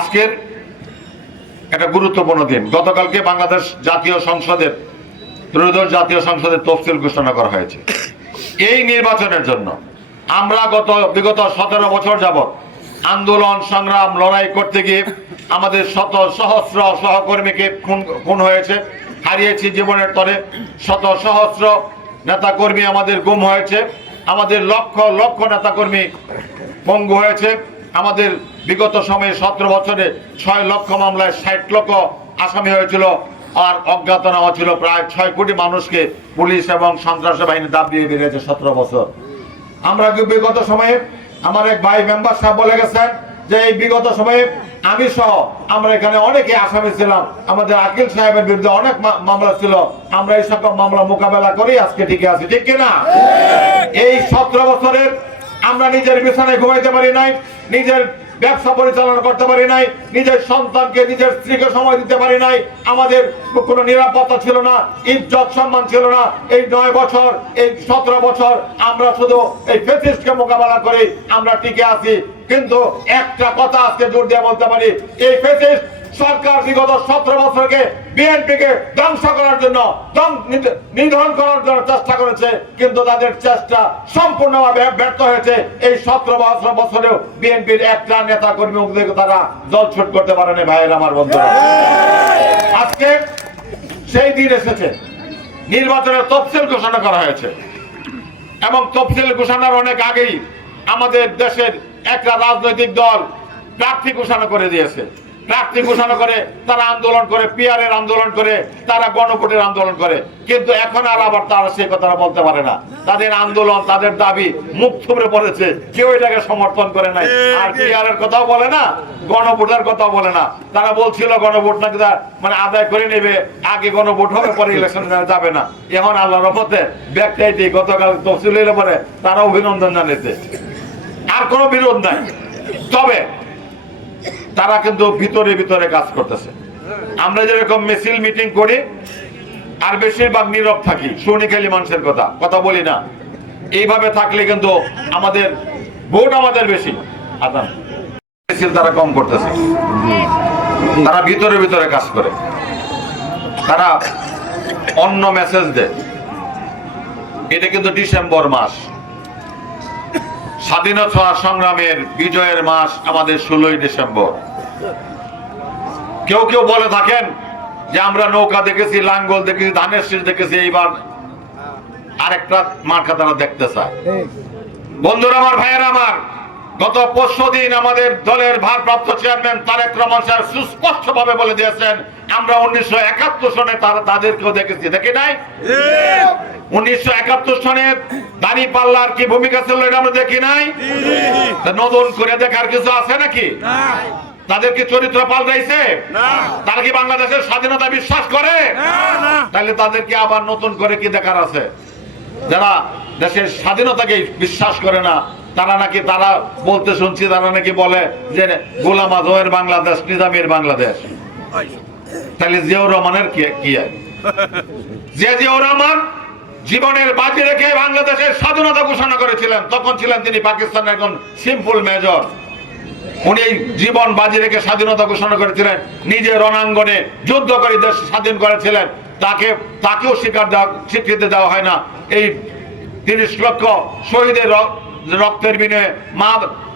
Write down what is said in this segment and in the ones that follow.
আজকের একটা গুরুত্বপূর্ণ দিন। গতকালকে বাংলাদেশ জাতীয় সংসদের ত্রয়োদশ জাতীয় সংসদের তফসিল ঘোষণা করা হয়েছে। এই নির্বাচনের জন্য আমরা বিগত 17 বছর যাবৎ আন্দোলন সংগ্রাম লড়াই করতে গিয়ে আমাদের শত সহস্র সহকর্মীকে খুন হয়েছে, হারিয়েছি জীবনের তরে। শত সহস্র নেতাকর্মী আমাদের গুম হয়েছে, আমাদের লক্ষ লক্ষ নেতাকর্মী পঙ্গু হয়েছে। আমাদের বিগত সময়ে 17 বছরে 6 লক্ষ মামলায় 60 লক্ষ আসামি হয়েছিল, আর অজ্ঞাতনামা ছিল প্রায় 6 কোটি মানুষকে পুলিশ এবং সন্ত্রাসী বাহিনী দাবিয়ে বেরিয়েছে 17 বছর। আমরা বিগত সময়ে আমার এক ভাই মেম্বার সাহেব বলে গেছেন যে এই বিগত সময়ে আমি সহ আমরা এখানে অনেকে আসামি ছিলাম, আমাদের আকিল সাহেবের বিরুদ্ধে অনেক মামলা ছিল, আমরা এই সকল মামলা মোকাবেলা করি আজকে টিকে আছি, ঠিক কিনা? এই 17 বছরের আমরা নিজের বিছানায় ঘুমাইতে পারি নাই, নিজের ব্যবসা পরিচালনা করতে পারি নাই, নিজের সন্তানকে নিজের স্ত্রীকে সময় দিতে পারি নাই, আমাদের কোনো নিরাপত্তা ছিল না, ইজ্জত সম্মান ছিল না। এই 9 বছর, এই 17 বছর আমরা শুধু এই ফ্যাসিস্টকে মোকাবেলা করে আমরা টিকে আছি। কিন্তু একটা কথা আজকে জোর দিয়ে বলতে পারি, এই ফ্যাসিস্ট সরকার বিগত 17 বছরকে বিএনপিকে ধ্বংস করার জন্য, নিধন করার জন্য চেষ্টা করেছে, কিন্তু তাদের চেষ্টা সম্পূর্ণভাবে ব্যর্থ হয়েছে। এই 17 বছরেও বিএনপির একটা নেতা কর্মীকে তারা দলছুট করতে পারেনি। ভাইয়ের আমার বন্ধুরা, আজকে সেই দিন এসেছে, নির্বাচনের তফসিল ঘোষণা করা হয়েছে এবং তফসিল ঘোষণার অনেক আগেই আমাদের দেশের একটা রাজনৈতিক দল প্রার্থী ঘোষণা করে দিয়েছে। প্রার্থী ঘোষণা করে তারা আন্দোলন করে, পিআরের আন্দোলন করে, তারা গণভোটের আন্দোলন করে, কিন্তু এখন আর আবার তারা সেই কথাটা বলতে পারে না। তাদের আন্দোলন, তাদের দাবি মুখ থুবড়ে পড়েছে, কেউ এটাকে সমর্থন করে নাই। আর পিআরের কথাও বলে না, গণভোটের কথাও বলে না। তারা বলছিল গণভোট নাকি মানে আদায় করে নেবে, আগে গণভোট হবে পরে ইলেকশন যাবে না। এখন আল্লাহর রহমতে ব্যক্তিটি গতকাল তফসিল হলে পরে তারা অভিনন্দন জানিয়েছে, আর কোনো বিরোধ নাই। তবে তারা কিন্তু ভিতরে ভিতরে কাজ করতেছে। আমরা যেরকম মিছিল মিটিং করি আর বেশিরভাগ নীরব থাকি, শুনি খালি মানুষের কথা বলি না, এইভাবে থাকলে কিন্তু আমাদের ভোট আমাদের বেশি, মিছিল তারা কম করতেছে। তারা ভিতরে ভিতরে কাজ করে, তারা অন্য মেসেজ দেয়। এটা কিন্তু ডিসেম্বর মাস, স্বাধীনতা সংগ্রামের বিজয়ের মাস আমাদের 16ই ডিসেম্বর। কেউ কেউ বলে থাকেন যে আমরা নৌকা দেখেছি, লাঙ্গল দেখেছি, ধানের শীষ দেখেছি, এইবার আরেকটা মার্কা তারা দেখতে চায়। বন্ধুরা আমার, ভাইয়েরা আমার, গত পরশু দিন আমাদের দলের ভারপ্রাপ্ত চেয়ারম্যান তারেক রহমান স্যার সুস্পষ্ট ভাবে বলে দিয়েছেন আমরা 1971 সনে তাদেরকেও দেখেছি, দেখি নাই? 1971 সনে দাঁড়িপাল্লার কি ভূমিকা ছিল এটা আমরা দেখি নাই? নতুন করে দেখার কিছু আছে নাকি? তাদের কি চরিত্র পাল্টাইছে? তারা কি বাংলাদেশের স্বাধীনতা বিশ্বাস করে? তাহলে তাদেরকে আবার নতুন করে কি দেখার আছে? যারা দেশের স্বাধীনতাকে বিশ্বাস করে না, তারা নাকি, তারা বলতে শুনছি, তারা নাকি বলে যে গোলাম আজমের বাংলাদেশ, নিজামের বাংলাদেশ। তাহলে জিয়াউর রহমানের কি? জিয়াউর রহমান জীবনের বাজি রেখে বাংলাদেশের স্বাধীনতা ঘোষণা করেছিলেন। তখন ছিলেন তিনি পাকিস্তানের একজন সিম্পল মেজর। উনি জীবন বাজি রেখে স্বাধীনতা ঘোষণা করেছিলেন, নিজে রণাঙ্গনে যুদ্ধ করে দেশ স্বাধীন করেছিলেন। তাকেও স্বীকৃতি দেওয়া হয় না। এই 30 লক্ষ শহীদের রক্তের বিনিময়ে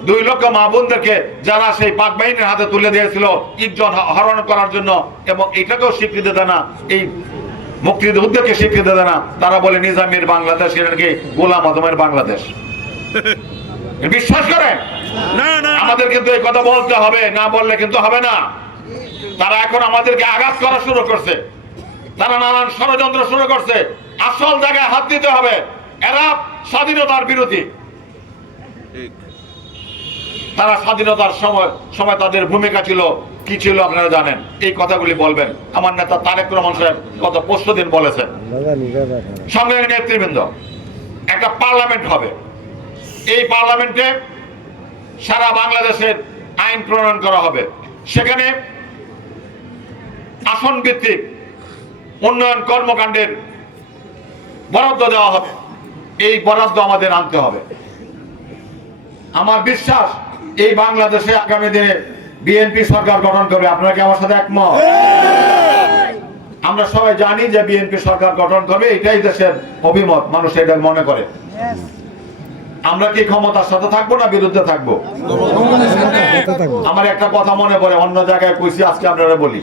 2 লক্ষ মা বোনদেরকে যারা সেই পাক বাহিনীর হাতে তুলে দিয়েছিল ইজ্জত হরণ করার জন্য, এবং এটাকেও স্বীকৃতি দেয় না, এই মুক্তিযুদ্ধকে স্বীকৃতি দেয় না। তারা বলে নিজামের বাংলাদেশ, এটা নাকি গোলাম আজমের বাংলাদেশ। বিশ্বাস করে? আমাদের কিন্তু এই কথা বলতে হবে, না বললে কিন্তু হবে না। তারা এখন আমাদেরকে আঘাত করা শুরু করছে, তারা নানান ষড়যন্ত্র শুরু করছে। আসল জায়গায় হাত দিতে হবে। এরা স্বাধীনতার বিরোধী। তারা স্বাধীনতার সময় তাদের ভূমিকা ছিল কি ছিল আপনারা জানেন। এই কথাগুলি বলবেন আমার নেতা তারেক রহমান সাহেব গত পরশু দিন বলেছেন। সংগ্রামী নেতৃবৃন্দ, একটা পার্লামেন্ট হবে, এই পার্লামেন্টে সারা বাংলাদেশের আইন প্রণয়ন করা হবে। সেখানে আসন ভিত্তিক উন্নয়ন কর্মকাণ্ডের বরাদ্দ দেওয়া হবে। এই বরাদ্দ আমাদের আনতে হবে। আমার বিশ্বাস এই বাংলাদেশে আগামী দিনে বিএনপি সরকার গঠন করবে। আপনারা কি আমার সাথে একমত? আমরা সবাই জানি যে বিএনপি সরকার গঠন করবে, এটাই দেশের অভিমত, মানুষ এটা মনে করে। আমরা কি ক্ষমতার সাথে থাকবো না বিরুদ্ধে থাকবো? আমার একটা কথা মনে পড়ে, অন্য জায়গায় কইছি, আজকে আপনারা বলি।